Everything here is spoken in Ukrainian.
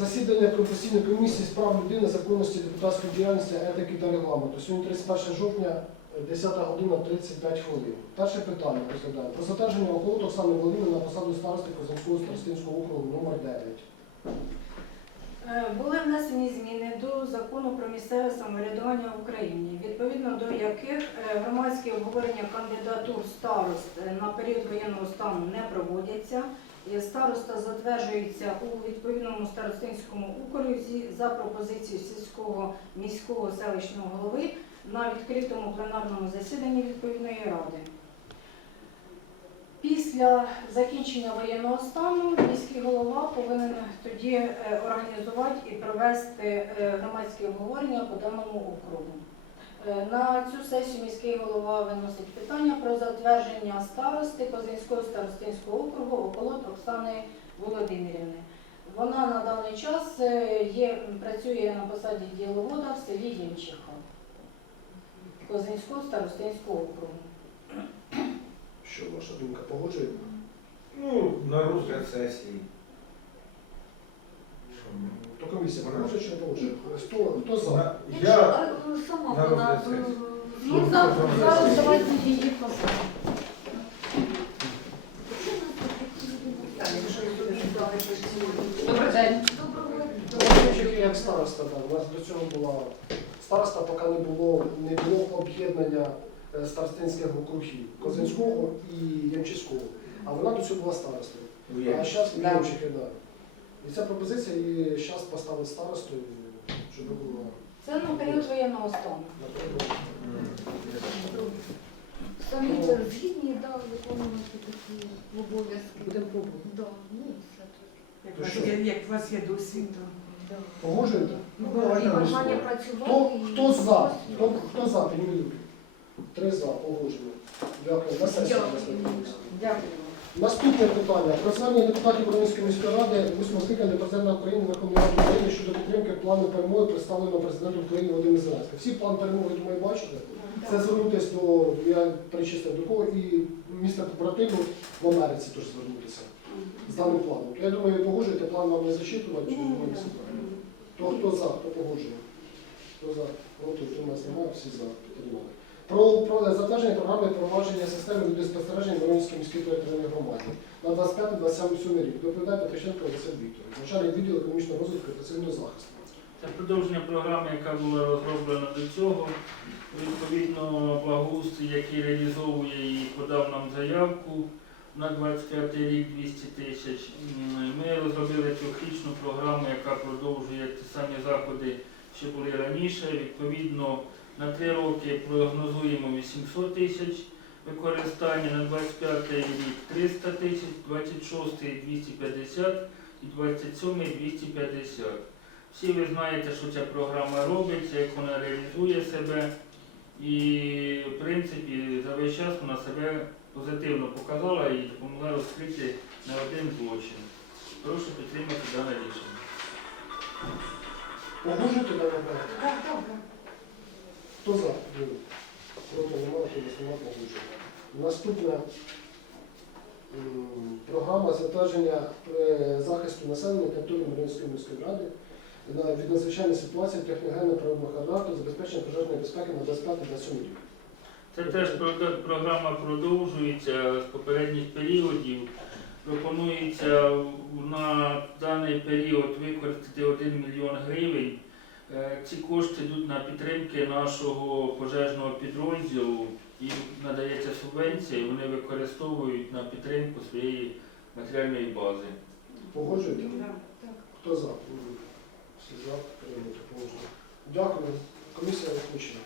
Засідання професійної комісії з прав людини, законності депутатської діяльності, етики та регламенту. Сьогодні 31 жовтня, 10 година 35 хвилин. Перше питання розглядаємо. Про затвердження Околот Оксани Володимирівни на посаду старости Козинського старостинського округу номер 9. Е, Були внесені зміни до закону про місцеве самоврядування в Україні, відповідно до яких е, громадські обговорення кандидатур старост е, на період воєнного стану не проводяться. І Староста затверджується у відповідному старостинському окрузі за пропозицією сільського міського селищного голови на відкритому пленарному засіданні відповідної ради. Після закінчення воєнного стану міський голова повинен тоді е, організувати і провести е, громадські обговорення по даному округу. Е, На цю сесію міський голова виносить питання про затвердження старости Козинського старостинського округу Околот Оксани Володимирівни. Вона на даний час е, є, працює на посаді діловода в селі Ємчиха Козинського старостинського округу. Що ваша думка? Погоджуєте? Ну, на розгляд сесії. Комісія Вона- погоджує чи не погоджує? Хто, хто за? Якщо Я а, сама на вона розгляд сесії. м, Ну, за- зараз давайте її послухаємо. Добрий день. Як староста, так. У нас до цього була староста, поки не було, не було об'єднання е, старостинських округів Козинського і Ямчиського. А вона до цього була старостою. Ну, А зараз Да. Ямчики, так. І ця пропозиція її зараз поставити старостою, щоб було Це на період воєнного стану. Самі це згідні, да, виконувати такі обов'язки. Будемо пробувати. Да, ну, все. Як у вас є- Як у вас є досвід, то. Погоджуєте? Ну, Ну, давайте і бажання голосуємо. працювати. Хто, і- хто за? Хто, хто за? Підніміть. Три за, погоджено. Дякую. На сесію. Дякую. Дякую. Наступне питання. Про звернення депутатів Української міської ради восьмого скликання президента України Верховної Ради України щодо підтримки плану перемоги, представленого президентом України Володимиром Зеленським. Всі план перемоги, думаю, бачите. Це звернутися до, я перечислив до кого, і міста побратиму в Америці теж звернутися з даним планом. Я думаю, ви погоджуєте план вам не зачитувати, чи думаю, правильно? То хто за, хто погоджує? Хто за? От тут у нас немає, всі за підтримали. Про, про затвердження програми провадження системи відеоспостереження Воронської міської територіальної громади на 25-27 рік. Доповідає Петриченко Василь Вікторович, начальник відділу економічного розвитку та цивільного захисту. Це продовження програми, яка була розроблена до цього. Відповідно, благоустрій, який реалізовує і подав нам заявку на 25 рік 200 тисяч. Ми розробили трьохрічну програму, яка продовжує ті самі заходи, що були раніше. Відповідно, на три роки прогнозуємо 800 тисяч використання, на 25 рік 300 тисяч, 26 250 і 27 250. Всі ви знаєте, що ця програма робиться, як вона реалізує себе. І, в принципі, за весь час вона себе позитивно показала і допомогла розкрити не один злочин. Прошу підтримати дане рішення. Проект? Так, так, так. Хто за? Проти немає, хто немає, погоджує. Наступна програма затвердження е, захисту населення території Мар'їнської міської ради від надзвичайної ситуації техногенного правового характеру, забезпечення пожежної безпеки на 25-27 рік. Це теж програма продовжується з попередніх періодів. Пропонується на даний період використати 1 мільйон гривень. Е, Ці кошти йдуть на підтримки нашого пожежного підрозділу і надається субвенція, і вони використовують на підтримку своєї матеріальної бази. Погоджуєте? Так. Хто за? Всі за, прийнято. Дякую. Комісія виключена.